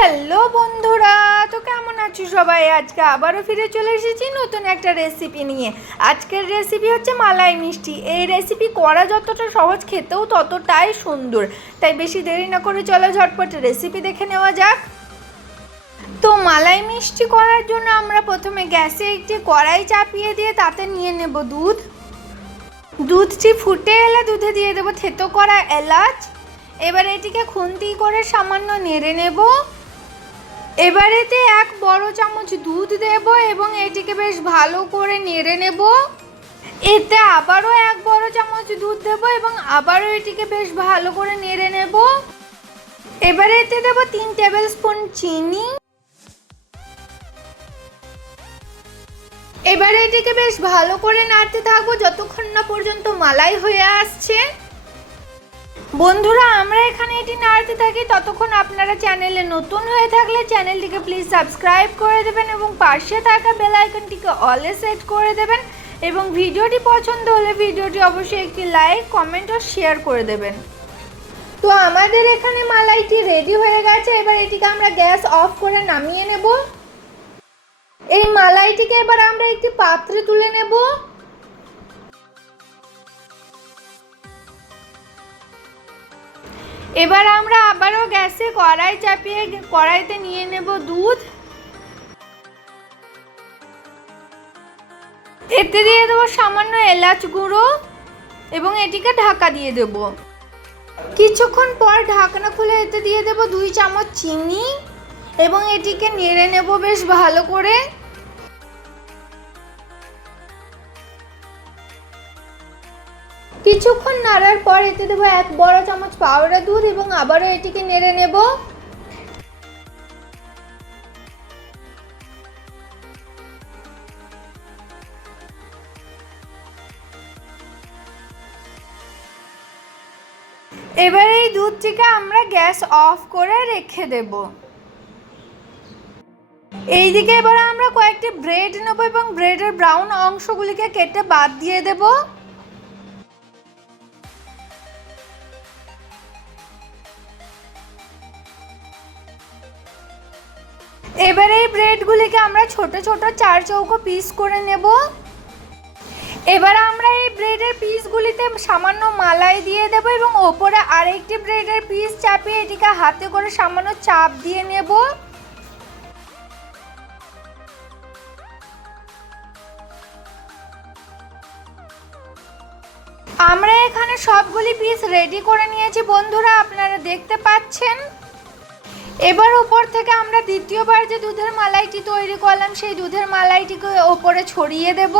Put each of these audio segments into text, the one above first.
Hello বন্ধুরা, তো কেমন আছো সবাই? আজকে আবারও ফিরে চলে এসেছি নতুন একটা রেসিপি নিয়ে। আজকের রেসিপি হচ্ছে মালাই মিষ্টি। এই রেসিপি করা যতটা সহজ, খেতেও ততটাই সুন্দর। তাই বেশি দেরি না করে চলো ঝটপট রেসিপি দেখে নেওয়া যাক। তো মালাই মিষ্টি করার জন্য আমরা প্রথমে গ্যাসে একটি কড়াই চাপিয়ে দিয়ে তাতে নিয়ে নেব দুধটি ফুটে এলে দুধে দিয়ে দেবো থেতো করা এলাচ। এবার এটিকে খুন্তি করে সামান্য নেড়ে নেব। এবার এতে 1 বড় চামচ দুধ দেব এবং এটিকে বেশ ভালো করে নেড়ে নেব। এতে আবারও 1 বড় চামচ দুধ দেব এবং আবারও এটিকে বেশ ভালো করে নেড়ে নেব। এবার এতে দেব 3 টেবিল স্পুন চিনি। এবার এটিকে বেশ ভালো করে নাড়তে থাকবো যতক্ষণ না পর্যন্ত মালাই হয়ে আসছে। বন্ধুরা, আমরা এখানে এটি নাড়তে থাকি ততক্ষণ আপনারা চ্যানেলে নতুন হয়ে থাকলে চ্যানেলটিকে প্লিজ সাবস্ক্রাইব করে দেবেন এবং পাশে থাকা বেল আইকনটিকে অলে সেট করে দেবেন এবং ভিডিওটি পছন্দ হলে ভিডিওটি অবশ্যই একটি লাইক, কমেন্ট ও শেয়ার করে দেবেন। তো আমাদের এখানে মালাইটি রেডি হয়ে গেছে। এবার এটিকে আমরা গ্যাস অফ করে নামিয়ে নেব। এই মালাইটিকে এবার আমরা একটি পাত্রে তুলে নেব। এবার আমরা আবারও গ্যাসে কড়াই চাপিয়ে কড়াইতে নিয়ে নেব দুধ। এতে দিয়ে দেবো সামান্য এলাচ গুঁড়ো এবং এটিকে ঢাকা দিয়ে দেব। কিছুক্ষণ পর ঢাকনা খুলে এতে দিয়ে দেব 2 চামচ চিনি এবং এটিকে নেড়ে নেব বেশ ভালো করে। কিছুক্ষণ নাড়ার পর এতে দেবো 1 বড় চামচ পাউডার দুধ এবং আবারও এটিকে নেড়ে নেব। এবার এই দুধটিকে আমরা গ্যাস অফ করে রেখে দেব। এইদিকে এবার আমরা কয়েকটি ব্রেড নেব এবং ব্রেডের ব্রাউন অংশগুলিকে কেটে বাদ দিয়ে দেব। এবার এই ব্রেডগুলিকে আমরা ছোট ছোট 4 চৌকো পিস করে নেব। এবার আমরা এই ব্রেডের পিসগুলিতে সামান্য মালাই দিয়ে দেব এবং ওপরে আরেকটি ব্রেডের পিস চাপিয়ে এটিকে হাতে করে সামান্য চাপ দিয়ে নেব। আমরা এখানে সবগুলি পিস রেডি করে নিয়েছি বন্ধুরা, আপনারা দেখতে পাচ্ছেন। এবার উপর থেকে আমরা দ্বিতীয়বার যে দুধের মালাইটি তৈরি করলাম সেই দুধের মালাইটিকে ওপরে ছড়িয়ে দেব।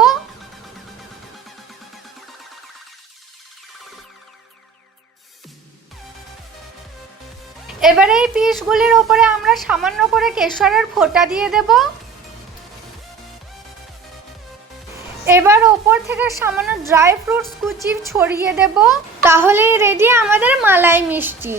এবার এই পিসগুলির ওপরে আমরা সামান্য করে কেশরের ফোঁটা দিয়ে দেব। এবার ওপর থেকে সামান্য ড্রাই ফ্রুটস কুচি ছড়িয়ে দেব। তাহলেই রেডি আমাদের মালাই মিষ্টি।